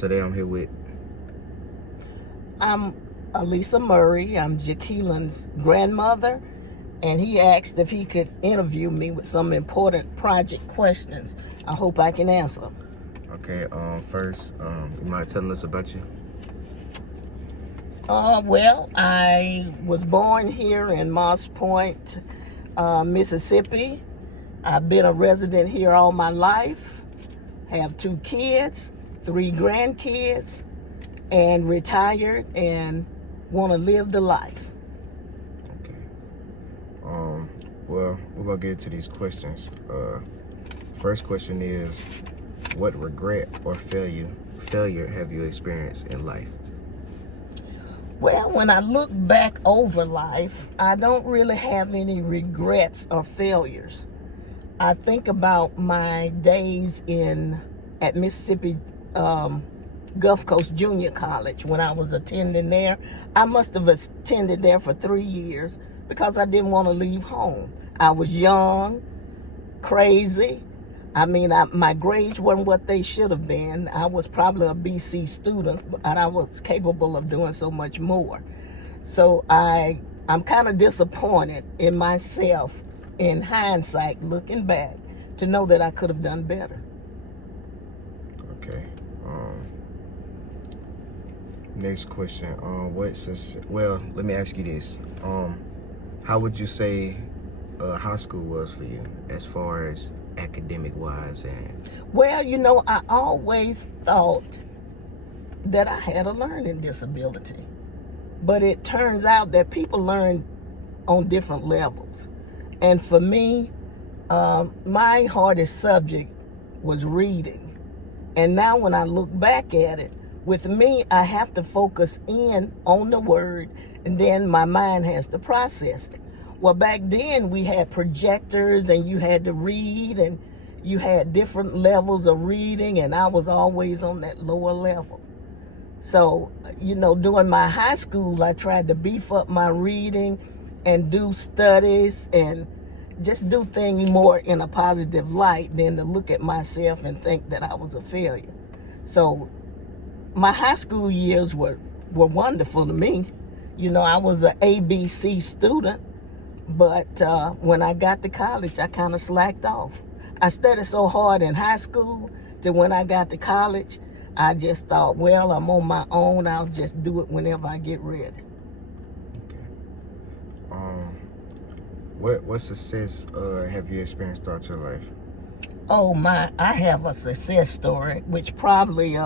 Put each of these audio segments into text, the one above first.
Today I'm here with. I'm Alisa Murray. I'm Jaqueline's grandmother, and he asked if he could interview me with some important project questions. I hope I can answer them. Okay, first, you mind telling us about you? Well, I was born here in Moss Point, Mississippi. I've been a resident here all my life. Have 2 kids, 3 grandkids, and retired and want to live the life. Okay. Well, we're gonna get into these questions. First question is, what regret or failure have you experienced in life? Well, when I look back over life, I don't really have any regrets or failures. I think about my days at Mississippi Gulf Coast Junior College when I was attending there. I must have attended there for 3 years because I didn't want to leave home. I was young, crazy. I mean, my grades weren't what they should have been. I was probably a BC student, and I was capable of doing so much more. So I'm kind of disappointed in myself in hindsight, looking back, to know that I could have done better. Okay. Next question. Well, let me ask you this. How would you say high school was for you as far as academic wise? And Well, I always thought that I had a learning disability, but it turns out that people learn on different levels. And for me, my hardest subject was reading. And now when I look back at it, with me, I have to focus in on the word, and then my mind has to process it. Well, back then we had projectors and you had to read, and you had different levels of reading, and I was always on that lower level. So, during my high school, I tried to beef up my reading and do studies and just do things more in a positive light than to look at myself and think that I was a failure. So my high school years were wonderful to me. I was an ABC student, but when I got to college, I kind of slacked off. I studied so hard in high school that when I got to college, I just thought, well, I'm on my own. I'll just do it whenever I get ready. Okay. What success have you experienced throughout your life? Oh my, I have a success story, which probably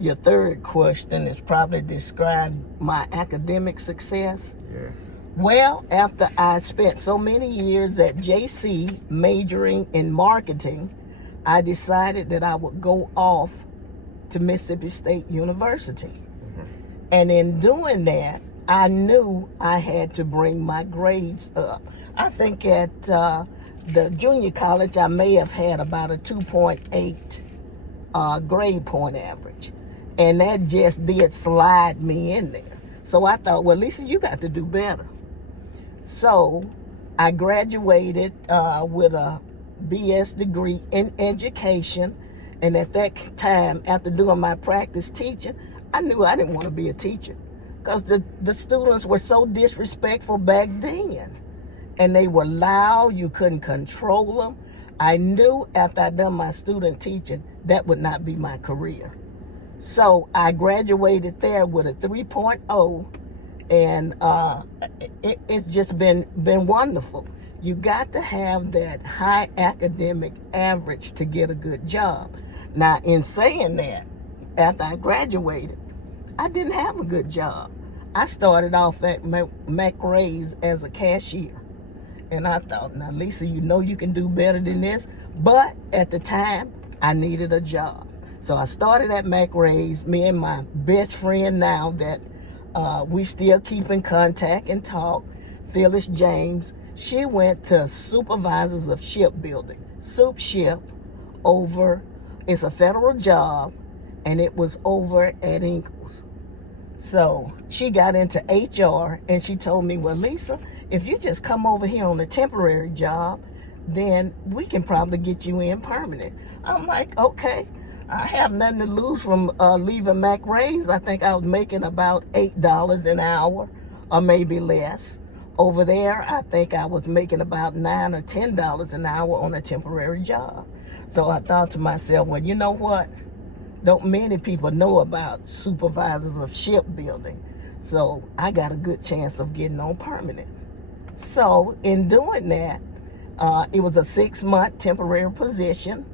your third question is probably describe my academic success. Yeah. Well, after I spent so many years at JC majoring in marketing, I decided that I would go off to Mississippi State University. Mm-hmm. And in doing that, I knew I had to bring my grades up. I think at the junior college, I may have had about a 2.8 grade point average. And that just did slide me in there. So I thought, well, Lisa, you got to do better. So I graduated with a BS degree in education. And at that time, after doing my practice teaching, I knew I didn't want to be a teacher because the students were so disrespectful back then. And they were loud. You couldn't control them. I knew after I'd done my student teaching, that would not be my career. So I graduated there with a 3.0, and it's just been wonderful. You got to have that high academic average to get a good job. Now, in saying that, after I graduated, I didn't have a good job. I started off at McRae's as a cashier. And I thought, now, Lisa, you can do better than this. But at the time, I needed a job. So I started at McRae's. Me and my best friend now that we still keep in contact and talk, Phyllis James, she went to Supervisors of Shipbuilding, Soup Ship, it's a federal job, and it was over at Ingalls. So she got into HR, and she told me, well, Lisa, if you just come over here on a temporary job, then we can probably get you in permanent. I'm like, okay. I have nothing to lose from leaving McRae's. I think I was making about $8 an hour or maybe less. Over there, I think I was making about $9 or $10 an hour on a temporary job. So I thought to myself, well, you know what? Don't many people know about supervisors of shipbuilding. So I got a good chance of getting on permanent. So in doing that, it was a 6-month temporary position.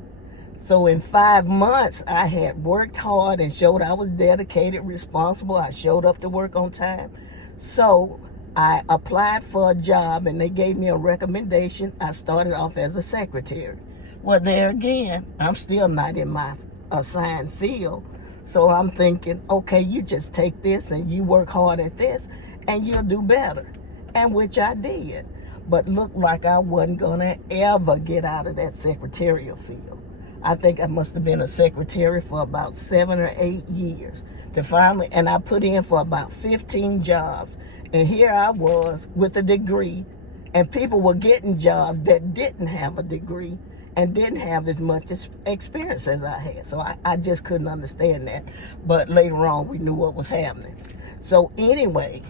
So in 5 months, I had worked hard and showed I was dedicated, responsible. I showed up to work on time. So I applied for a job and they gave me a recommendation. I started off as a secretary. Well, there again, I'm still not in my assigned field. So I'm thinking, okay, you just take this and you work hard at this and you'll do better. And which I did. But looked like I wasn't gonna ever get out of that secretarial field. I think I must have been a secretary for about 7 or 8 years to finally, and I put in for about 15 jobs. And here I was with a degree, and people were getting jobs that didn't have a degree and didn't have as much experience as I had. So I just couldn't understand that. But later on, we knew what was happening. So anyway,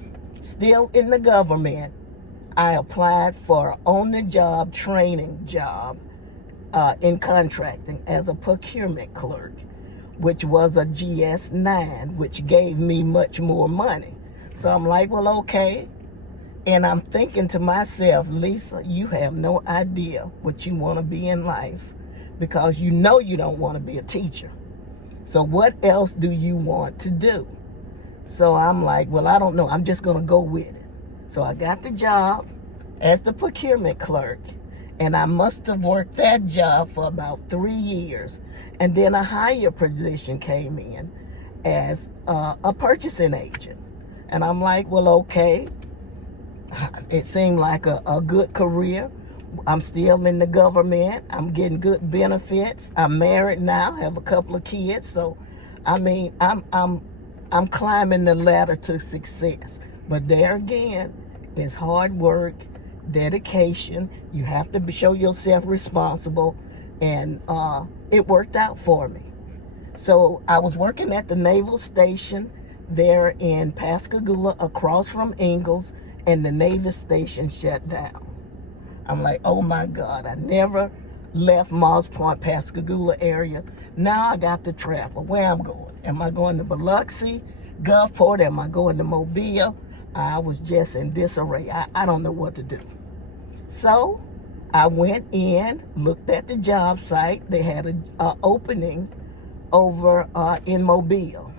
still in the government, I applied for an on-the-job training job in contracting as a procurement clerk, which was a GS-9, which gave me much more money. So I'm like, well, okay. And I'm thinking to myself, Lisa, you have no idea what you want to be in life because you know you don't want to be a teacher. So what else do you want to do? So I'm like, well, I don't know. I'm just going to go with it. So I got the job as the procurement clerk. And I must have worked that job for about 3 years. And then a higher position came in as a purchasing agent. And I'm like, well, okay. It seemed like a good career. I'm still in the government. I'm getting good benefits. I'm married now, have a couple of kids. So, I mean, I'm climbing the ladder to success. But there again, it's hard work, dedication. You have to show yourself responsible, and it worked out for me. So I was working at the Naval Station there in Pascagoula across from Ingalls, and the Naval Station shut down. I'm like, oh my God, I never left Moss Point, Pascagoula area. Now I got to travel. Where I'm going? Am I going to Biloxi, Gulfport? Am I going to Mobile? I was just in disarray. I don't know what to do. So I went in, looked at the job site. They had an opening over in Mobile.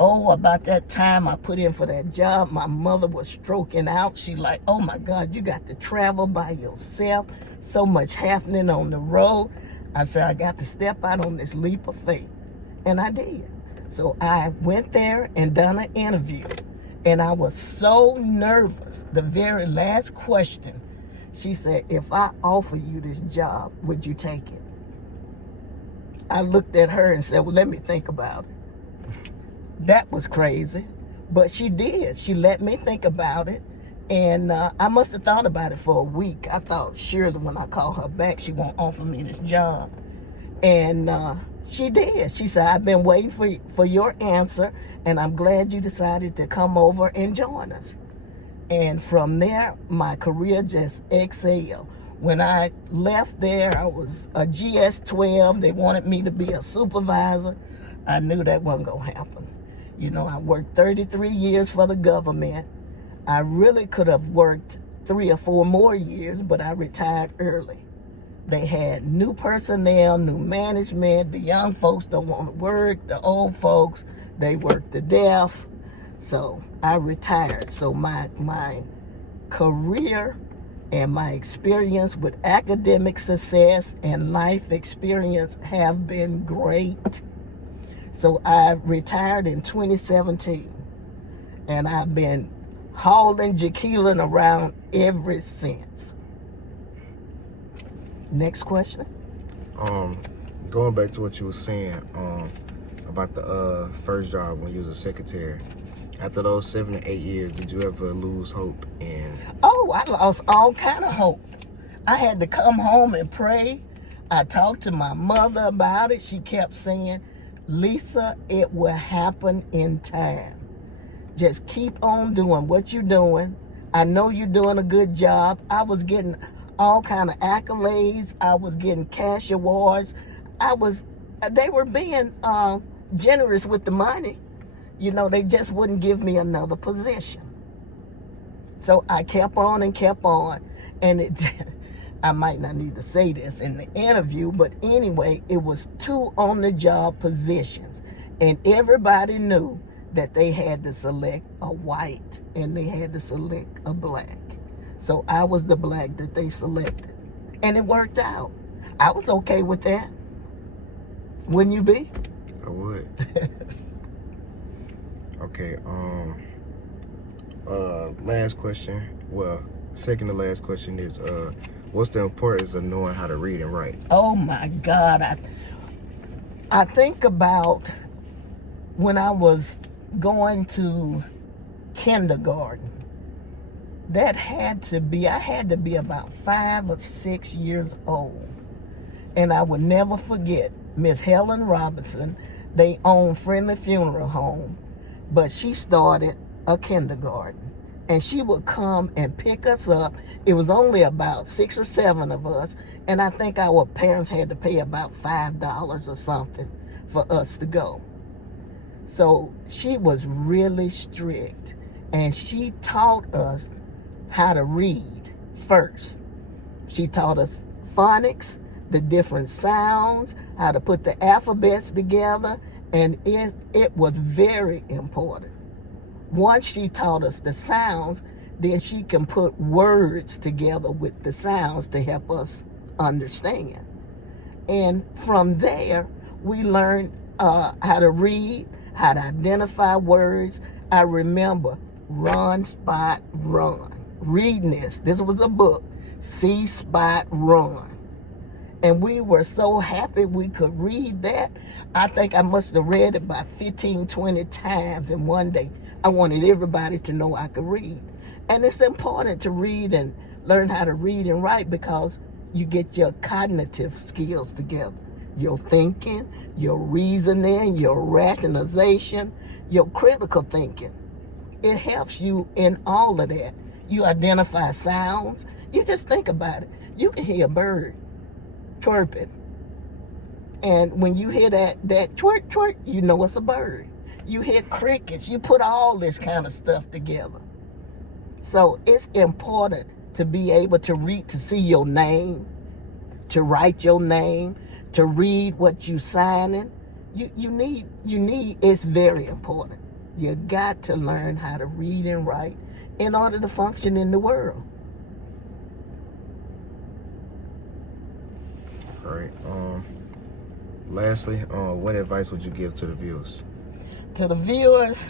Oh, about that time I put in for that job, my mother was stroking out. She like, oh my God, you got to travel by yourself. So much happening on the road. I said, I got to step out on this leap of faith. And I did. So I went there and done an interview. And I was so nervous. The very last question, she said, if I offer you this job, would you take it? I looked at her and said, well, let me think about it. That was crazy. But she did. She let me think about it. And I must have thought about it for a week. I thought surely when I call her back, she won't offer me this job. And she did. She said, I've been waiting for your answer, and I'm glad you decided to come over and join us. And from there, my career just excelled. When I left there, I was a GS-12. They wanted me to be a supervisor. I knew that wasn't going to happen. You know, I worked 33 years for the government. I really could have worked 3 or 4 more years, but I retired early. They had new personnel, new management. The young folks don't want to work. The old folks, they work to death. So I retired. So my career and my experience with academic success and life experience have been great. So I retired in 2017. And I've been hauling, jaquiling around ever since. Next question. Going back to what you were saying about the first job when you was a secretary. After those 7 to 8 years, did you ever lose hope? And oh, I lost all kind of hope. I had to come home and pray. I talked to my mother about it. She kept saying, Lisa, it will happen in time. Just keep on doing what you're doing. I know you're doing a good job. I was getting all kind of accolades. I was getting cash awards. They were being generous with the money. You know, they just wouldn't give me another position. So I kept on and kept on. And I might not need to say this in the interview, but anyway, it was 2 on-the-job positions. And everybody knew that they had to select a white and they had to select a black. So I was the black that they selected. And it worked out. I was okay with that. Wouldn't you be? I would. Okay, last question. Well, second to last question is, what's the importance of knowing how to read and write? Oh my God. I think about when I was going to kindergarten. I had to be about 5 or 6 years old. And I would never forget Miss Helen Robinson. They own Friendly Funeral Home, but she started a kindergarten. And she would come and pick us up. It was only about 6 or 7 of us. And I think our parents had to pay about $5 or something for us to go. So she was really strict. And she taught us how to read first. She taught us phonics, the different sounds, how to put the alphabets together. And it was very important. Once she taught us the sounds, then she can put words together with the sounds to help us understand. And from there, we learned how to read, how to identify words. I remember Run, Spot, Run. Reading this. This was a book. See, Spot, Run. And we were so happy we could read that. I think I must have read it about 15, 20 times in one day. I wanted everybody to know I could read. And it's important to read and learn how to read and write because you get your cognitive skills together. Your thinking, your reasoning, your rationalization, your critical thinking. It helps you in all of that. You identify sounds. You just think about it. You can hear a bird twerping. And when you hear that twerk, twerk, you know it's a bird. You hear crickets. You put all this kind of stuff together. So it's important to be able to read, to see your name, to write your name, to read what you signing. You need, it's very important. You got to learn how to read and write in order to function in the world. All right. Lastly, what advice would you give to the viewers? To the viewers,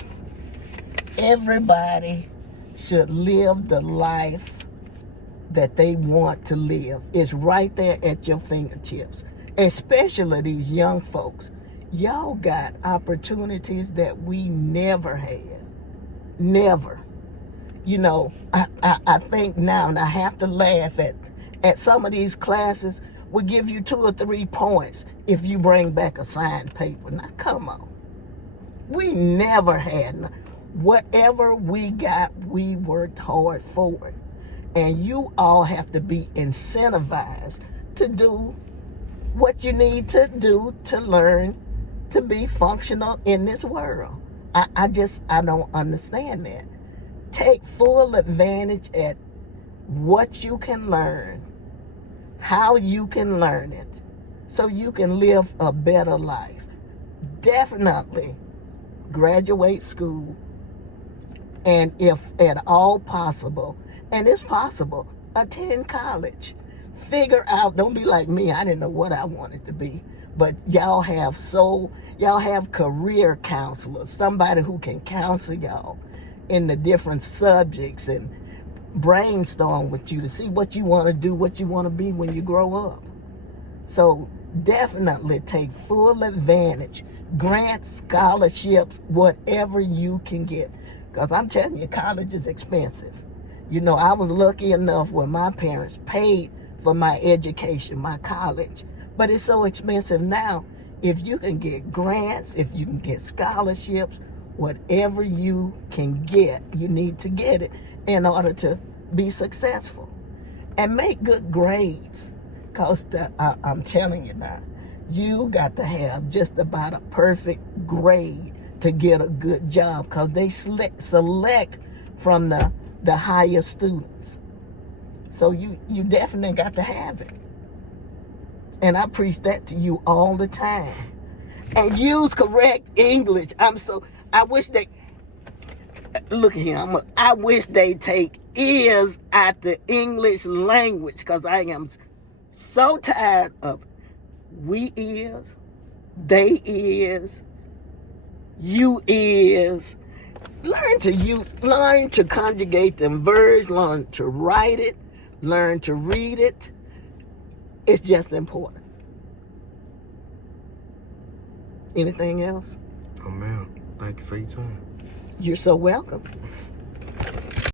everybody should live the life that they want to live. It's right there at your fingertips, especially these young folks. Y'all got opportunities that we never had. Never. You know, I think now, and I have to laugh at some of these classes, will give you 2 or 3 points if you bring back a signed paper. Now, come on. We never had. Whatever we got, we worked hard for it. And you all have to be incentivized to do what you need to do to learn to be functional in this world. I don't understand that. Take full advantage at what you can learn, how you can learn it, so you can live a better life. Definitely graduate school, and if at all possible, and it's possible, attend college. Figure out, don't be like me, I didn't know what I wanted to be, but y'all have career counselors, somebody who can counsel y'all in the different subjects and brainstorm with you to see what you want to do, what you want to be when you grow up. So definitely take full advantage. Grants, scholarships, whatever you can get. Because I'm telling you, college is expensive. You know, I was lucky enough when my parents paid for my education, my college. But it's so expensive now. If you can get grants, if you can get scholarships, whatever you can get, you need to get it in order to be successful. And make good grades. Because I'm telling you now, you got to have just about a perfect grade to get a good job, because they select from the higher students. So you definitely got to have it. And I preach that to you all the time. And use correct English. I wish they, look at here, I wish they take is at the English language, because I am so tired of we is, they is, you is. Learn to conjugate them verbs, learn to write it, learn to read it. It's just important. Anything else? Oh, ma'am. Thank you for your time. You're so welcome.